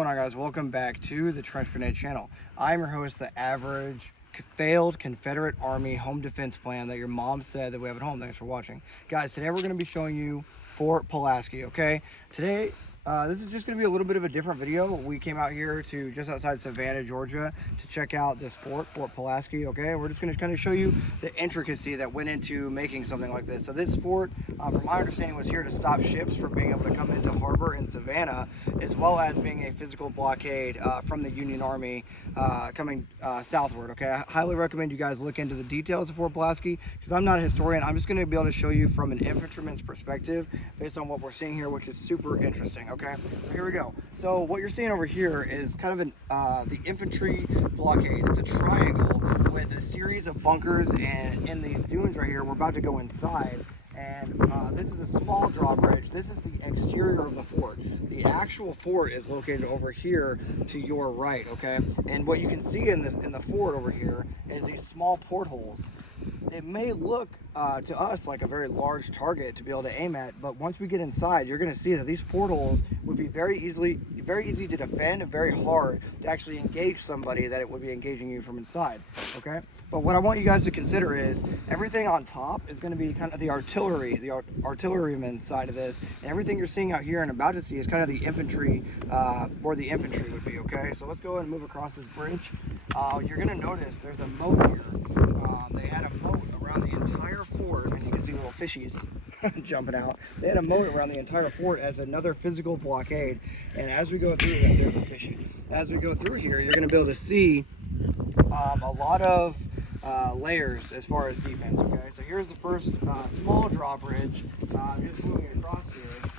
going on, guys? Welcome back to the Trench Grenade channel. I'm your host, the average failed Confederate Army home defense plan that your mom said that we have at home. Thanks for watching. Guys, today we're going to be showing you Fort Pulaski, okay? Today, this is just going to be a little bit of a different video. We came out here to just outside Savannah, Georgia to check out this Fort Pulaski, okay? We're just going to kind of show you the intricacy that went into making something like this. So this fort, from my understanding, was here to stop ships from being able to come into harbor in Savannah, as well as being a physical blockade from the Union Army coming southward, okay? I highly recommend you guys look into the details of Fort Pulaski because I'm not a historian. I'm just going to be able to show you from an infantryman's perspective based on what we're seeing here, which is super interesting, okay? So here we go. So what you're seeing over here is kind of the infantry blockade. It's a triangle with a series of bunkers, and in these dunes right here, we're about to go inside. And this is a small drawbridge. This is the exterior of the fort. The actual fort is located over here to your right, okay? And what you can see in the fort over here is these small portholes. It may look to us like a very large target to be able to aim at, but once we get inside, you're going to see that these portholes would be very easy to defend and very hard to actually engage somebody that it would be engaging you from inside, okay? But what I want you guys to consider is everything on top is going to be kind of the artilleryman's side of this, and everything you're seeing out here and about to see is kind of the infantry, where the infantry would be, okay? So let's go ahead and move across this bridge. You're going to notice there's a moat here. They had a moat around the entire fort, and you can see little fishies jumping out. They had a moat around the entire fort as another physical blockade, and as we go through that, there's a fishy. As we go through here, you're going to be able to see a lot of layers as far as defense, okay? So here's the first small drawbridge, just moving across here.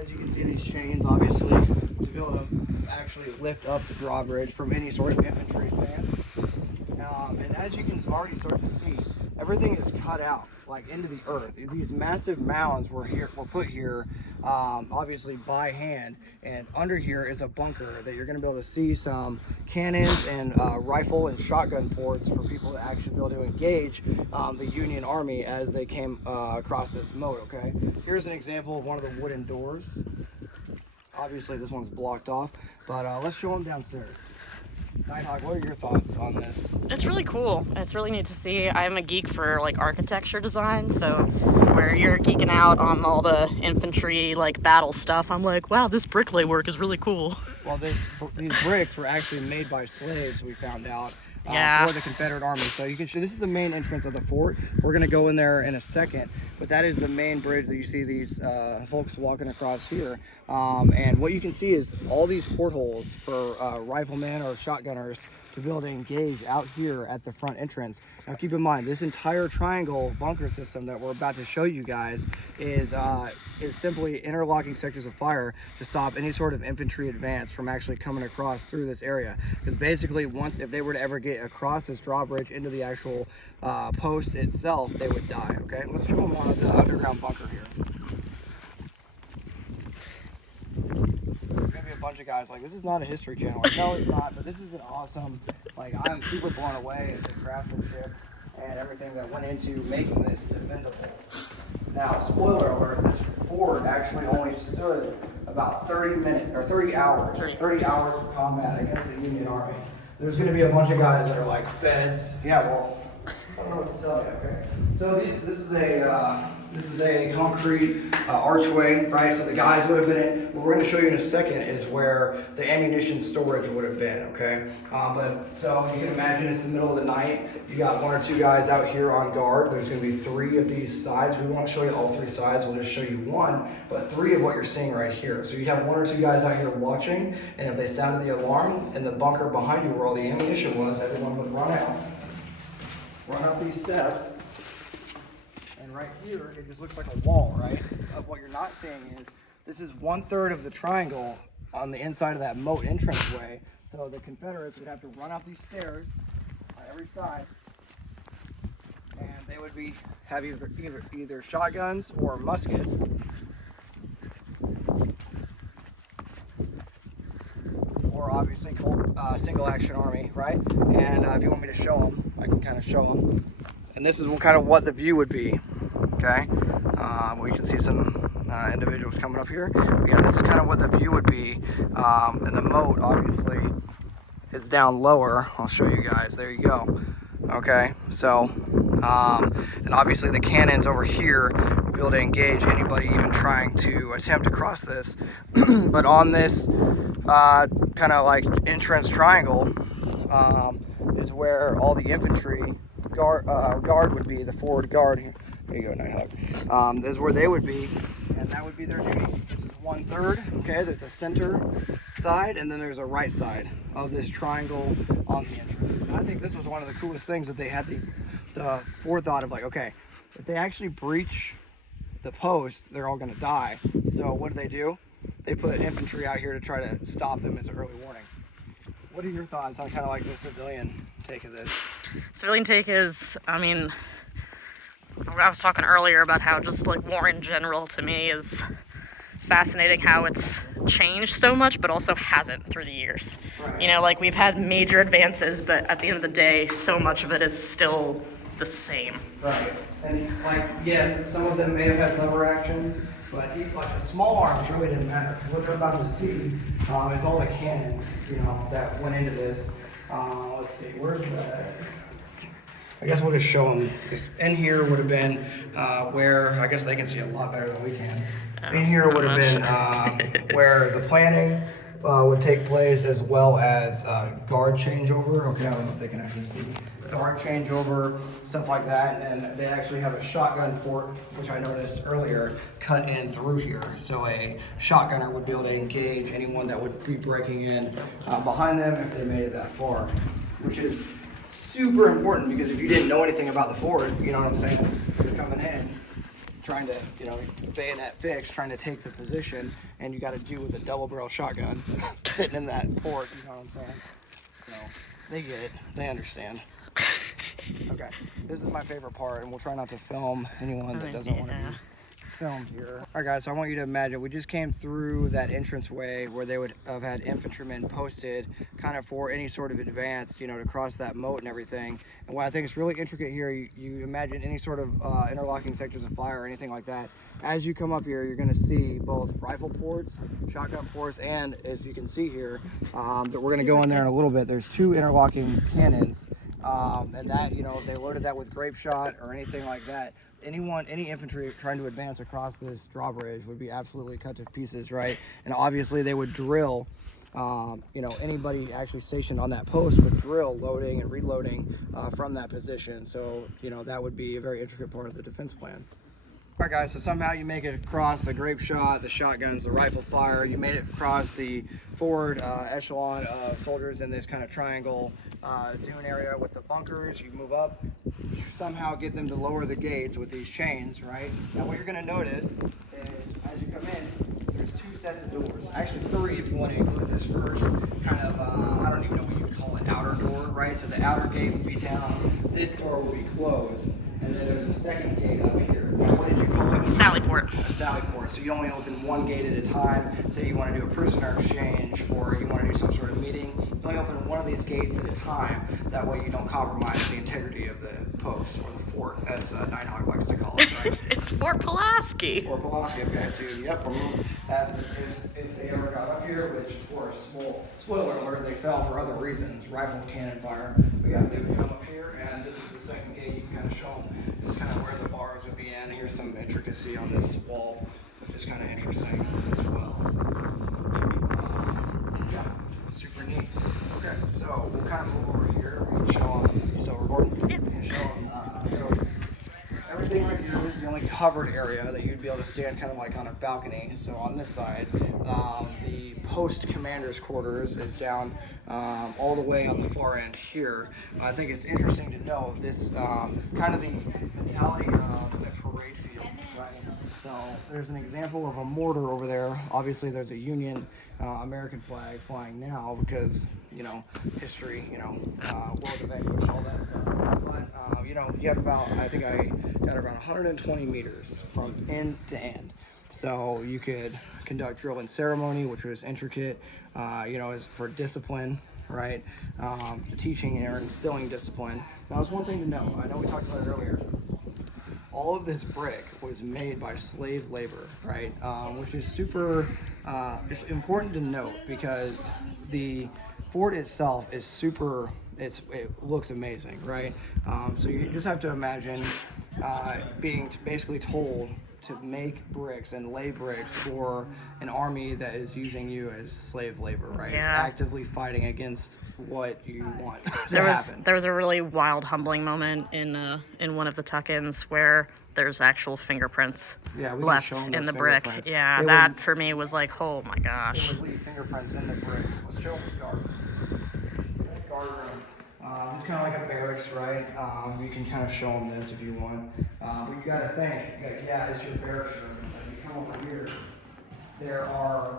As you can see, these chains, obviously, to be able to actually lift up the drawbridge from any sort of infantry advance. And as you can already start to see, everything is cut out, like into the earth. These massive mounds were put here, obviously by hand, and under here is a bunker that you're going to be able to see some cannons and rifle and shotgun ports for people to actually be able to engage the Union Army as they came across this moat, okay? Here's an example of one of the wooden doors. Obviously this one's blocked off, but let's show them downstairs. Nighthawk, what are your thoughts on this? It's really cool. It's really neat to see. I'm a geek for like architecture design, so where you're geeking out on all the infantry like battle stuff, I'm like, wow, this bricklay work is really cool. Well, these bricks were actually made by slaves, we found out. Yeah. For the Confederate Army. So you can show, this is the main entrance of the fort. We're going to go in there in a second, but that is the main bridge that you see these folks walking across here. And what you can see is all these portholes for riflemen or shotgunners to be able to engage out here at the front entrance. Now keep in mind, this entire triangle bunker system that we're about to show you guys is simply interlocking sectors of fire to stop any sort of infantry advance from actually coming across through this area. Because basically, if they were to ever get across this drawbridge into the actual post itself, they would die, okay? Let's show them the underground bunker here. There's gonna be a bunch of guys like, this is not a history channel. No, it's not, but this is an awesome, like, I'm super blown away at the craftsmanship and everything that went into making this defendable. Now, spoiler alert, this fort actually only stood about 30 hours of combat against the Union Army. There's gonna be a bunch of guys that are like, feds. Yeah, well, I don't know what to tell you, okay? So this is a concrete archway, right? So the guys would have been in. What we're going to show you in a second is where the ammunition storage would have been, okay? So you can imagine it's the middle of the night. You got one or two guys out here on guard. There's going to be 3 of these sides. We won't show you all 3 sides. We'll just show you one, but 3 of what you're seeing right here. So you have 1 or 2 guys out here watching, and if they sounded the alarm in the bunker behind you where all the ammunition was, everyone would run out, run up these steps. Right here, it just looks like a wall, right? But what you're not seeing is this is 1/3 of the triangle on the inside of that moat entranceway. So the Confederates would have to run up these stairs on every side, and they would have either shotguns or muskets. Or obviously single action army, right? And if you want me to show them, I can kind of show them. And this is kind of what the view would be. Okay, we can see some individuals coming up here. But yeah, this is kind of what the view would be. And the moat, obviously, is down lower. I'll show you guys. There you go. Okay, so, and obviously the cannons over here will be able to engage anybody even trying to attempt to cross this. But on this kind of like entrance triangle is where all the infantry guard would be, the forward guard. Here you go, Nighthawk. This is where they would be, and that would be their duty. This is 1/3. Okay, there's a center side, and then there's a right side of this triangle on the entrance. And I think this was one of the coolest things that they had the forethought of, like, okay, if they actually breach the post, they're all going to die. So what do? They put infantry out here to try to stop them as an early warning. What are your thoughts on kind of like the civilian take of this? Civilian take is, I mean, I was talking earlier about how just like war in general to me is fascinating, how it's changed so much but also hasn't through the years. Right. You know, like we've had major advances, but at the end of the day so much of it is still the same. Right. And like, yes, some of them may have had lever actions, but like the small arms really didn't matter. What they're about to see is all the cannons, you know, that went into this. Let's see, where's the? I guess we'll just show them, because in here would have been where, I guess they can see a lot better than we can. In here would have been where the planning would take place, as well as guard changeover. Okay, I don't know if they can actually see. Guard changeover, stuff like that. And they actually have a shotgun fort, which I noticed earlier, cut in through here. So a shotgunner would be able to engage anyone that would be breaking in behind them if they made it that far, which is super important, because if you didn't know anything about the fort, you know what I'm saying, you're coming in trying to, you know, bayonet fix, trying to take the position, and you got to deal with a double barrel shotgun sitting in that fort, you know what I'm saying? So they get it, they understand. Okay, this is my favorite part, and we'll try not to film anyone that doesn't want to be filmed here. All right, guys, so I want you to imagine we just came through that entranceway where they would have had infantrymen posted kind of for any sort of advance, you know, to cross that moat and everything. And what I think is really intricate here, you imagine any sort of interlocking sectors of fire or anything like that. As you come up here, you're going to see both rifle ports, shotgun ports, and as you can see here, that we're going to go in there in a little bit, there's 2 interlocking cannons. And that, you know, if they loaded that with grape shot or anything like that, any infantry trying to advance across this drawbridge would be absolutely cut to pieces, right? And obviously they would drill, you know, anybody actually stationed on that post would drill loading and reloading from that position. So, you know, that would be a very intricate part of the defense plan. All right, guys, so somehow you make it across the grape shot, the shotguns, the rifle fire. You made it across the forward echelon of soldiers in this kind of triangle dune area with the bunkers. You move up, somehow get them to lower the gates with these chains, right? Now what you're going to notice is as you come in, there's 2 sets of doors. Actually 3 if you want to include this first kind of, I don't even know what you'd call it, outer door, right? So the outer gate would be down, this door would be closed. And then there's a second gate up here. Now, what did you call it? Sally port. A sally port. So you only open one gate at a time. Say you want to do a prisoner exchange or you want to do some sort of meeting. You only open one of these gates at a time. That way you don't compromise the integrity of the post or the fort, as Nighthawk likes to call it, right? It's Fort Pulaski. Fort Pulaski, okay. So, yep, if they ever got up here, which of course, spoiler alert, they fell for other reasons, rifle cannon fire. But yeah, they would come up here, and this is the second gate. You can kind of show them. This is kind of where the bars would be in. Here's some intricacy on this wall, which is kind of interesting as well. Yeah, super neat. Okay, so we'll kind of move over here. We can show them. You still recording? Yeah. We can show them. So everything right here is the only covered area that you'd be able to stand kind of like on a balcony. So on this side, the post commander's quarters is down all the way on the far end here. I think it's interesting to know this kind of the mentality of the parade field, right? So there's an example of a mortar over there. Obviously there's a Union American flag flying now because, you know, history, you know, world of English, all that stuff. But, you know, you have about, I think I got around 120 meters from end to end. So you could conduct drill and ceremony, which was intricate, you know, as for discipline, right? Teaching or instilling discipline. Now, there's one thing to know. I know we talked about it earlier. all of this brick was made by slave labor, right? Which is super it's important to note because the fort itself is super, it looks amazing, right? So you just have to imagine being basically told to make bricks and lay bricks for an army that is using you as slave labor, right? It's Yeah. actively fighting against what you want to There happen. was a really wild, humbling moment in one of the tuck-ins where there's actual fingerprints Yeah, we can left show 'em in those the brick. fingerprints. Yeah, They that would- for me was like, oh my They gosh. would leave fingerprints in the bricks. Let's show them this guard. Guard room. It's kind of like a barracks, right? You can kind of show them this if you want. But you got to think, yeah, it's your barracks room. Like you come over here, there are,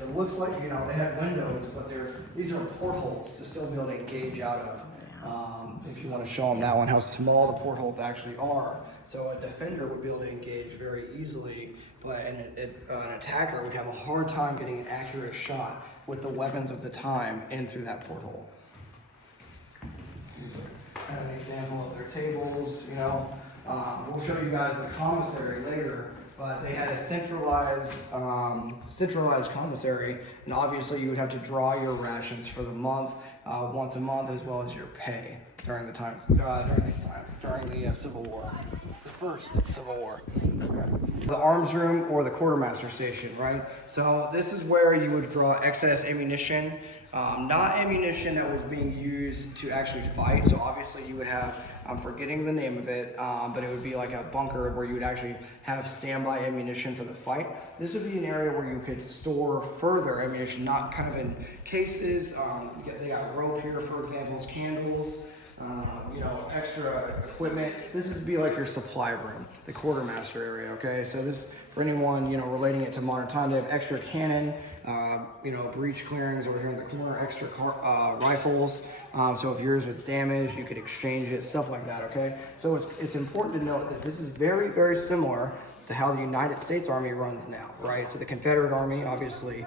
it looks like, you know, they have windows, but these are portholes to still be able to engage out of. If you want to show them that one, how small the portholes actually are. So a defender would be able to engage very easily, but an attacker would have a hard time getting an accurate shot with the weapons of the time in through that porthole. Kind of an example of their tables, you know. We'll show you guys the commissary later, but they had a centralized commissary, and obviously you would have to draw your rations for the month, once a month, as well as your pay during the times, during the Civil War, the first Civil War. The arms room or the quartermaster station, right? So this is where you would draw excess ammunition, not ammunition that was being used to actually fight. So obviously you would have, I'm forgetting the name of it, but it would be like a bunker where you would actually have standby ammunition for the fight. This would be an area where you could store further ammunition, not kind of in cases. They got rope here, for example, candles, you know, extra equipment. This would be like your supply room, the quartermaster area, okay? So this, for anyone, you know, relating it to modern time, they have extra cannon, you know, breach clearings over here in the corner, extra rifles. So if yours was damaged, you could exchange it, stuff like that, okay? So it's important to note that this is very, very similar to how the United States Army runs now, right? So the Confederate Army, obviously,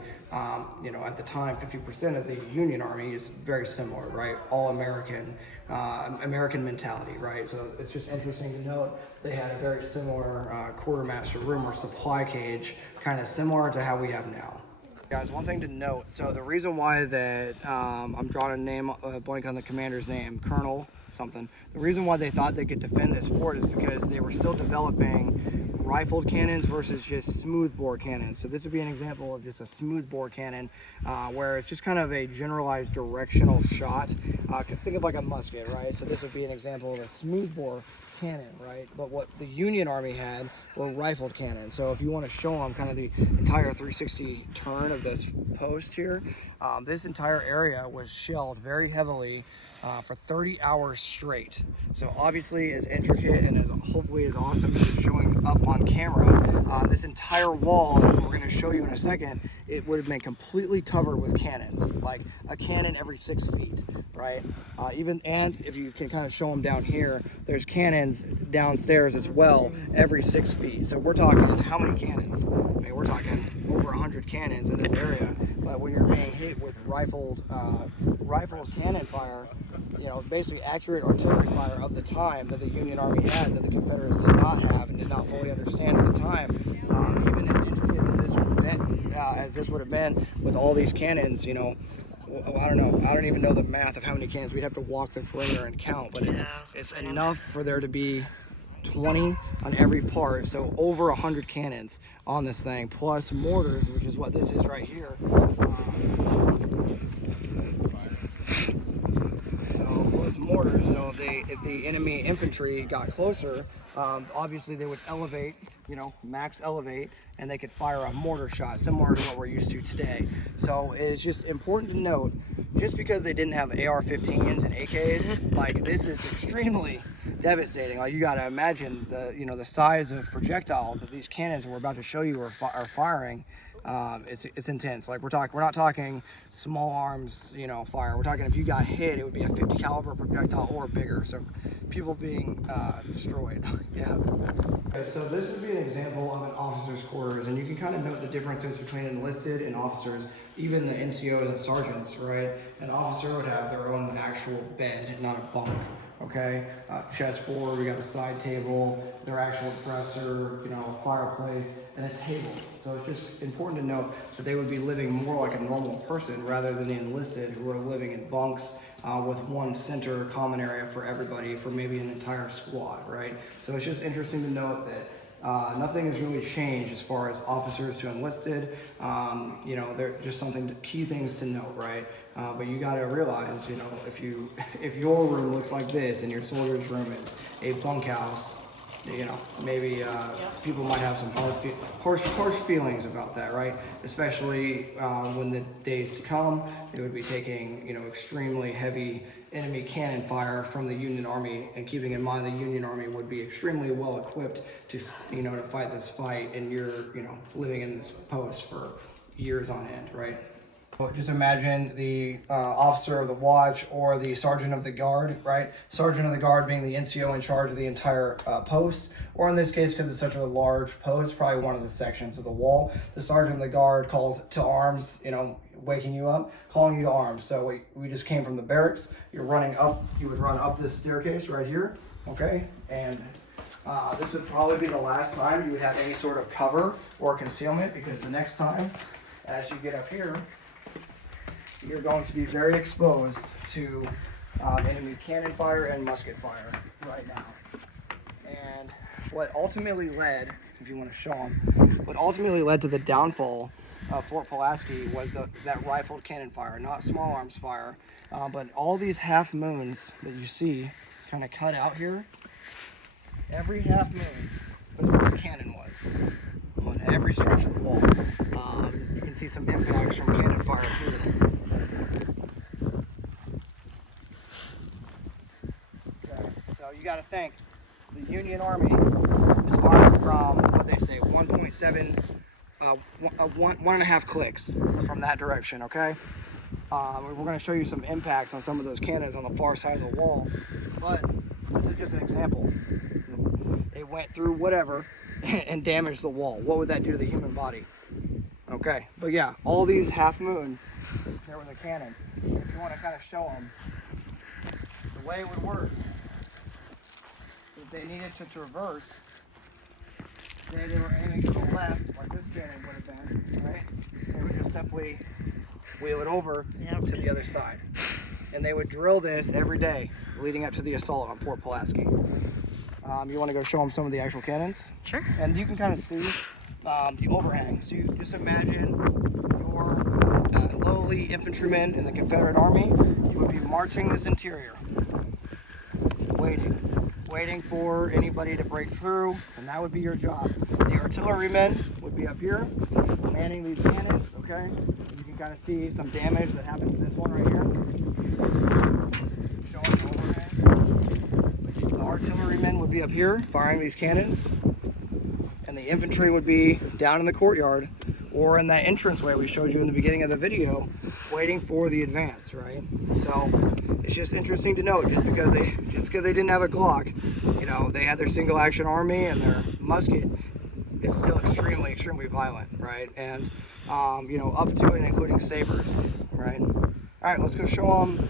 you know, at the time, 50% of the Union Army is very similar, right? All American, American mentality, right? So it's just interesting to note they had a very similar quartermaster room or supply cage, kind of similar to how we have now. Guys, one thing to note, so the reason why that I'm drawing a name, blank on the commander's name, Colonel something, the reason why they thought they could defend this fort is because they were still developing rifled cannons versus just smoothbore cannons. So this would be an example of just a smoothbore cannon, where it's just kind of a generalized directional shot. Think of like a musket, right? So this would be an example of a smoothbore cannon, right? But what the Union Army had were rifled cannons. So if you want to show them kind of the entire 360 turn of this post here, this entire area was shelled very heavily for 30 hours straight. So obviously as intricate and as hopefully as awesome as it's showing up on camera, this entire wall that we're going to show you in a second, it would have been completely covered with cannons, like a cannon every 6 feet, right? And if you can kind of show them down here, there's cannons downstairs as well every 6 feet. So we're talking how many cannons? I mean, we're talking over 100 cannons in this area. But when you're being hit with rifled cannon fire, you know, basically accurate artillery fire of the time that the Union Army had, that the Confederates did not have and did not fully understand at the time, even as intricate as this would have been with all these cannons, you know, I don't know. I don't even know the math of how many cannons. We'd have to walk the perimeter and count, but it's enough for there to be 20 on every part, so over 100 cannons on this thing, plus mortars, which is what this is right here. Plus mortars, so if the enemy infantry got closer, obviously they would elevate, you know, max elevate, and they could fire a mortar shot similar to what we're used to today. So it's just important to note, just because they didn't have AR-15s and AKs, like this is extremely devastating. Like you got to imagine the size of projectile that these cannons we're about to show you are firing. it's intense. Like we're not talking small arms, you know, fire. We're talking if you got hit, it would be a 50 caliber projectile or bigger. So people being destroyed. Yeah. Okay, so this would be an example of an officer's quarters, and you can kind of note the differences between enlisted and officers, even the NCOs and sergeants, right? An officer would have their own actual bed, not a bunk. Okay, chessboard, we got a side table, their actual dresser, you know, fireplace, and a table. So it's just important to note that they would be living more like a normal person rather than the enlisted who are living in bunks with one center common area for everybody for maybe an entire squad, right? So it's just interesting to note that nothing has really changed as far as officers to enlisted. You know, they're just key things to note, right? But you got to realize, you know, if your room looks like this and your soldier's room is a bunkhouse, you know, maybe people might have some harsh feelings about that, right? Especially when the days to come, they would be taking, you know, extremely heavy enemy cannon fire from the Union Army, and keeping in mind the Union Army would be extremely well equipped to, you know, to fight this fight, and you're, you know, living in this post for years on end, right? Just imagine the officer of the watch or the sergeant of the guard, right? Sergeant of the guard being the NCO in charge of the entire post, or in this case, because it's such a large post, probably one of the sections of the wall. The sergeant of the guard calls to arms, you know, waking you up, calling you to arms. So we just came from the barracks. You're running up, you would run up this staircase right here, okay? And this would probably be the last time you would have any sort of cover or concealment, because the next time, as you get up here, you're going to be very exposed to enemy cannon fire and musket fire right now. And what ultimately led, if you want to show them, what ultimately led to the downfall of Fort Pulaski was that rifled cannon fire, not small arms fire, but all these half moons that you see kind of cut out here. Every half moon was where the cannon was on every stretch of the wall. You can see some impacts from cannon fire here. So you got to think, the Union Army is firing from what they say 1.7, 1.5 clicks from that direction. Okay, we're going to show you some impacts on some of those cannons on the far side of the wall, but this is just an example. It went through whatever and damaged the wall. What would that do to the human body? Okay, but yeah, all these half moons, there was a cannon. If you want to kind of show them the way it would work, if they needed to traverse, say they were aiming to the left, like this cannon would have been, right? They would just simply wheel it over to the other side. And they would drill this every day leading up to the assault on Fort Pulaski. You want to go show them some of the actual cannons? Sure. And you can kind of see the overhang. So you just imagine your lowly infantrymen in the Confederate Army. You would be marching this interior, waiting for anybody to break through, and that would be your job. The artillerymen would be up here, manning these cannons, okay? You can kind of see some damage that happened to this one right here. Showing the overhang. The artillerymen would be up here, firing these cannons, and the infantry would be down in the courtyard, or in that entranceway we showed you in the beginning of the video, waiting for the advance, right? So it's just interesting to note, just because they didn't have a Glock, you know, they had their single action army and their musket is still extremely violent, right? And you know, up to and including sabers, right? All right, let's go show them.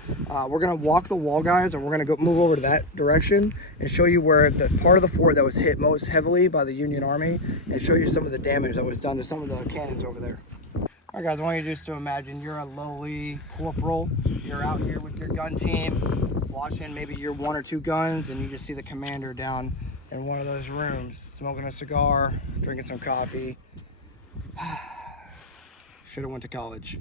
We're gonna walk the wall, guys, and we're gonna go move over to that direction and show you where the part of the fort that was hit most heavily by the Union Army, and show you some of the damage that was done to some of the cannons over there. All right, guys, I want you just to imagine you're a lowly corporal. You're out here with your gun team, watching maybe your 1 or 2 guns, and you just see the commander down in one of those rooms, smoking a cigar, drinking some coffee. Should have went to college.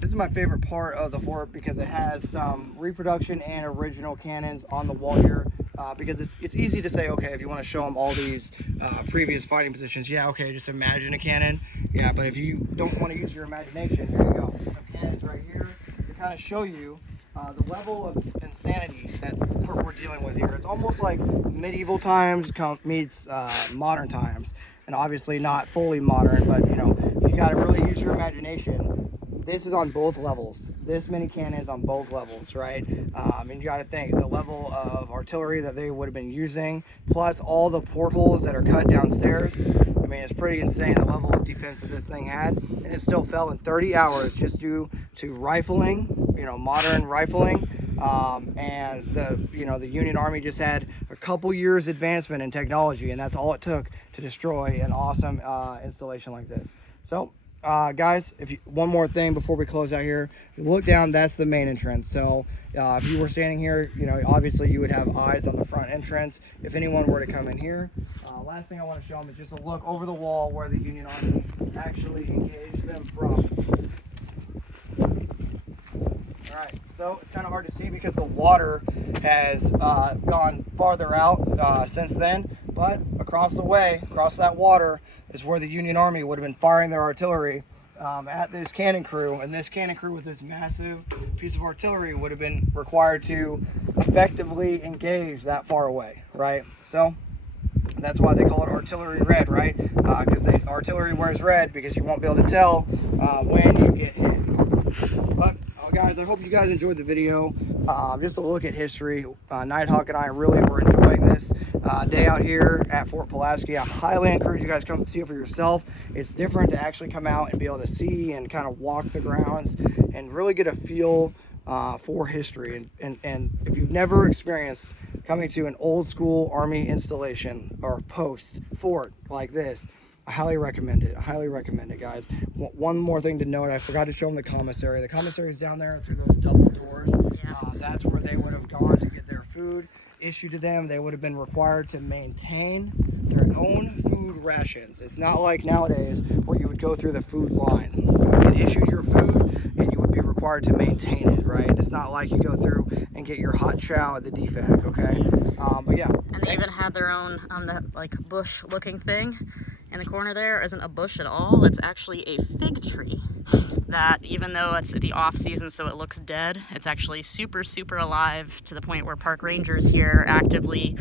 This is my favorite part of the fort because it has some reproduction and original cannons on the wall here. Because it's easy to say, okay, if you want to show them all these previous fighting positions, yeah, okay, just imagine a cannon. Yeah, but if you don't want to use your imagination, here you go. Some cannons right here to kind of show you the level of insanity that we're dealing with here. It's almost like medieval times meets modern times, and obviously not fully modern, but you know, you got to really use your imagination. This is on both levels. This many cannons on both levels, right? And you got to think the level of artillery that they would have been using, plus all the portholes that are cut downstairs. I mean, it's pretty insane the level of defense that this thing had, and it still fell in 30 hours just due to rifling, you know, modern rifling. And the Union Army just had a couple years advancement in technology, and that's all it took to destroy an awesome installation like this. So. Guys, one more thing before we close out here. If you look down, that's the main entrance. So if you were standing here, you know, obviously you would have eyes on the front entrance if anyone were to come in here. Last thing I want to show them is just a look over the wall where the Union Army actually engaged them from. All right, so it's kind of hard to see because the water has gone farther out since then, but across the way, across that water, is where the Union Army would have been firing their artillery at this cannon crew, and this cannon crew with this massive piece of artillery would have been required to effectively engage that far away, right? So that's why they call it artillery red, right? Because the artillery wears red because you won't be able to tell when you get hit. But guys, I hope you guys enjoyed the video. Just a look at history. Nighthawk and I really were enjoying this day out here at Fort Pulaski. I highly encourage you guys to come see it for yourself. It's different to actually come out and be able to see and kind of walk the grounds and really get a feel for history. And if you've never experienced coming to an old school Army installation or post fort like this, I highly recommend it. I highly recommend it, guys. One more thing to note, I forgot to show them the commissary. The commissary is down there through those double doors. That's where they would have gone to get their food issued to them. They would have been required to maintain their own food rations. It's not like nowadays where you would go through the food line. You would get issued your food and you would be required to maintain it, right? It's not like you go through and get your hot chow at the DFAC, okay? But yeah. And they even had their own, that like bush looking thing. In the corner there isn't a bush at all. It's actually a fig tree that, even though it's the off season so it looks dead, it's actually super alive to the point where park rangers here actively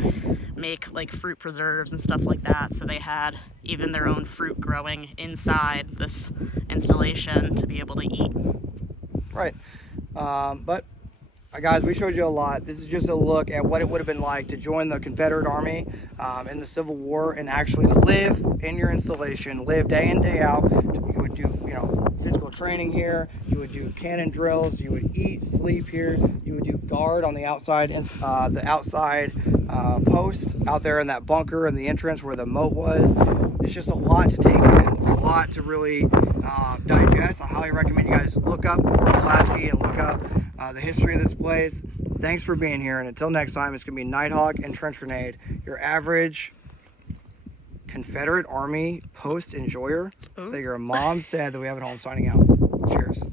make like fruit preserves and stuff like that. So they had even their own fruit growing inside this installation to be able to eat. Right. But guys, we showed you a lot. This is just a look at what it would have been like to join the Confederate Army in the Civil War and actually live in your installation, live day in, day out. You would do, you know, physical training here. You would do cannon drills. You would eat, sleep here. You would do guard on the outside, post out there in that bunker in the entrance where the moat was. It's just a lot to take in. It's a lot to really digest. I highly recommend you guys look up Fort Pulaski and look up the history of this place. Thanks for being here, and until next time, it's gonna be Nighthawk and Trench Grenade, your average Confederate Army post enjoyer that your mom said that we have at home, signing out. Cheers.